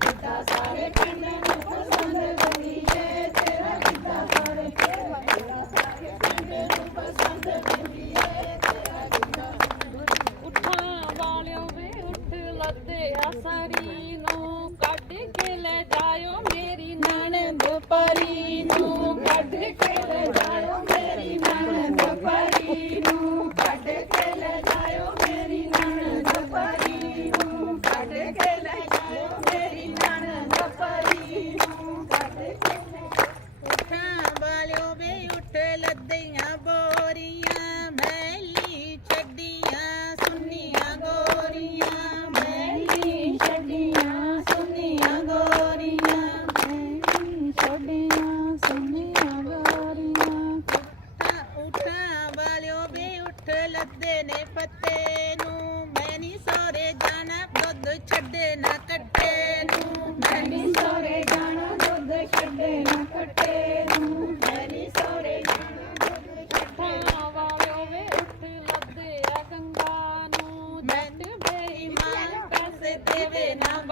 ਦਿੱਤਾ ਸਾਰੇ ਪਿੰਡ ਨੂੰ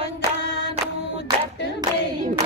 Ranganu, that the baby.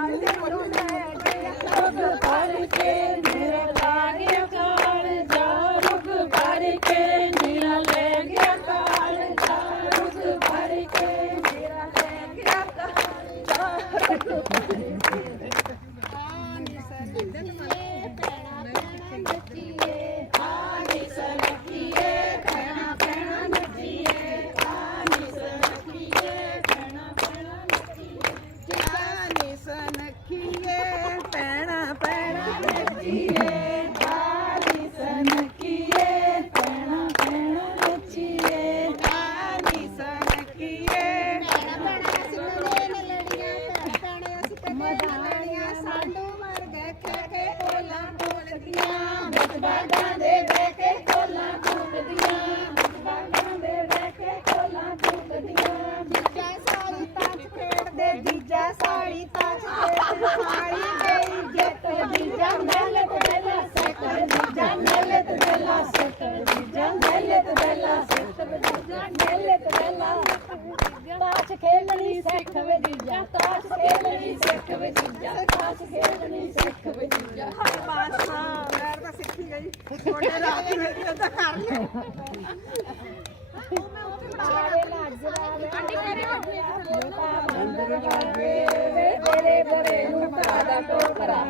ਤਾਸ਼ ਖੇਲਣੀ ਸਿੱਖ ਵੇ ਜੀਜਾ ਤਾਸ਼ ਖੇਲਣੀ ਸਿੱਖ ਵੇ ਜੀਜਾ ਤਾਸ਼ ਖੇਲਣੀ ਸਿੱਖ ਵੇ ਜੀਜਾ ਹਾਂ ਬਾਸ ਹਾਂ ਮੈਂ ਤਾਂ ਸਿੱਖੀ ਗਈ ਥੋੜੇ ਰਾਤ ਨੂੰ ਇਹ ਤਾਂ ਕਰ ਲਿਆ ਉਹ ਮੈਂ ਉਹ ਵੀ ਬਾਰੇ ਲਾਜ ਰਾਵੇ ਅੰਡੀ ਕਰਿਓ ਅੰਦਰ ਵਾਗੇ ਤੇਰੇ ਬਰੇ ਦਾ ਟੋਕਰਾ।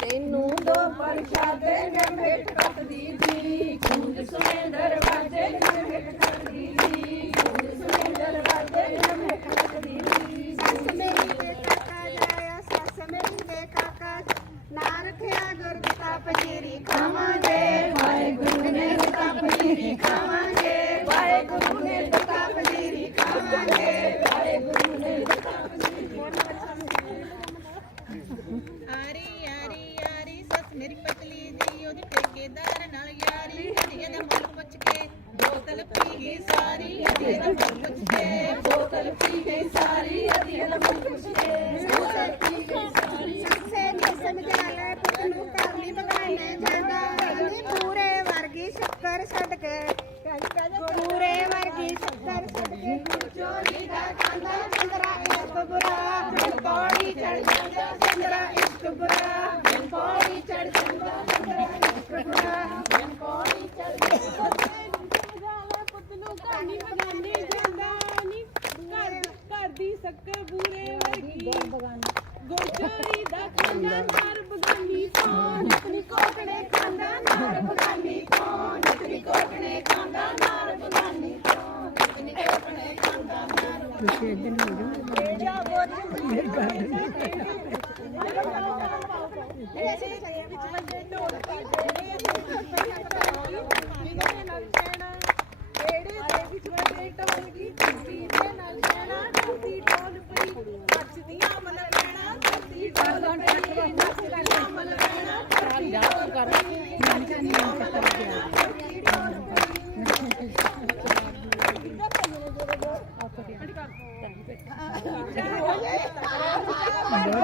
ਤੈਨੂੰ ਦੋ ਪਰਸ਼ਾਦੇ ਗੰਭੀਰ ਕੱਟਦੀ ਦੀ ਗੂੰਜ ਸੁਨੇ ਦਰਵਾਜ਼ੇ ਗੰਭੀਰ ਕੱਟਦੀ ਦੀ ਗੂੰਜ ਸੁਨੇ ਦਰਵਾਜ਼ੇ ਗੰਭੀਰ ਕੱਟਦੀ ਦੀ ਸੱਸ ਮੇਰੀ ਦੇ ਕਾਕਾ ਜਾਇਆ ਸੱਸ ਮੇਰੀ ਦੇ ਕਾਕਾ। ਨਾ ਰੱਖਿਆ ਗੁਰਦਤਾ ਪਜੀਰੀ ਖਾਵਾਂਗੇ। ਵਾਹਿਗੁਰੂ ਨੇ ਦਿੱਤਾ ਪਜੀਰੀ ਖਾਵਾਂਗੇ। ਵਾਹਿਗੁਰੂ ਨੇ Sorry, I think I'm going to ਨਾਰ ਬਗਾਨੀ ਕੌਣ ਇਤਨੀ ਕੋਟਨੇ ਕਾਂਦਾ ਨਾਰ ਬਗਾਨੀ ਕੌਣ ਇਤਨੀ ਕੋਟਨੇ ਕਾਂਦਾ ਨਾਰ ਤੁਸੀਂ ਇਧਰ ਨੂੰ ਜਾਓ ਇਹ ਜਾ ਬੋਤ ਮੇਰੇ ਘਰ ਇਹ ਅਸੀਂ ਚਲੇ ਵਿੱਚ ਬੰਦੇ ਢੋਲ ਕਰਦੇ ਨੇ ਕਿਹੜੇ ਦੇ ਵਿੱਚ ਬੰਦੇ ਢੋਲ ਕੀ ਕਿਹਦੇ ਨਾਲ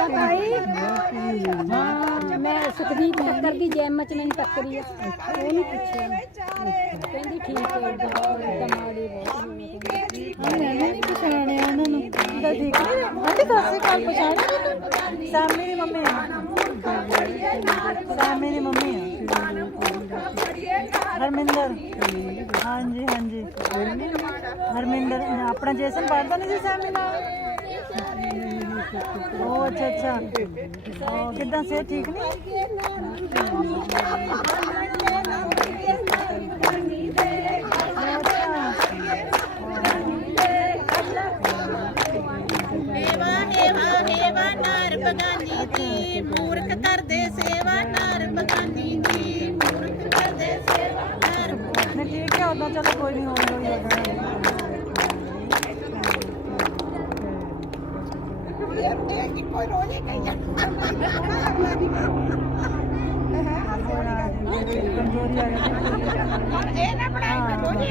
ਹਾਂ ਮੈਂ ਸੁਖਦੀਪ ਟੱਕਰ ਦੀ ਜੈਮ ਚ ਮੈਨੂੰ ਟੱਕਰੀ ਆ। ਉਹਨੂੰ ਪੁੱਛਿਆ। ਕਹਿੰਦੀ ਠੀਕ ਹੈ ਦਮਾੜੀ ਬਹੁਤ ਮੈਂ ਨਹੀਂ ਪਛਾਣਿਆ ਉਹਨਾਂ ਨੂੰ। ਤਾਂ ਠੀਕ ਹੈ। ਆਂਟੀ ਕਾਸੇ ਕਾਲ ਪਛਾਣਿਆ ਮੈਨੂੰ। ਦੀ ਮੰਮੀ ਆ। ਸਾਮੀ ਦੀ ਮੰਮੀ ਆ। ਹਰਮਿੰਦਰ। ਹਾਂਜੀ ਹਾਂਜੀ। ਹਰਮਿੰਦਰ, ਆਪਣਾ ਜੇਸਨ ਪੜਦਾ ਨਹੀਂ ਸੀ ਸਾਮੀ ਨਾਲ? ਉਹ ਅੱਛਾ ਅੱਛਾ। ਉਹ ਕਿੱਦਾਂ ਸੇ ਠੀਕ ਨਹੀਂ ਹੇਵਾ ਹੇਵਾ ਹੇਵਾ ਨਾਰ ਬਗਾਨੀ ਦੀ ਮੂਰਖ ਕਰਦੇ ਸੇਵਾ ਨਾਰ ਬਗਾਨੀ ਦੀ ਮੂਰਖ ਕਰਦੇ ਸੇਵਾ ਨਾਰ ਨਹੀਂ ਠੀਕ ਹੈ ਉਦੋਂ ਚਲੋ ਕੋਈ ਨਹੀਂ ਹੋਊਗਾ ਇਹ ਨਾ ਬਣਾਈ ਰੋਜ਼ ਹੀ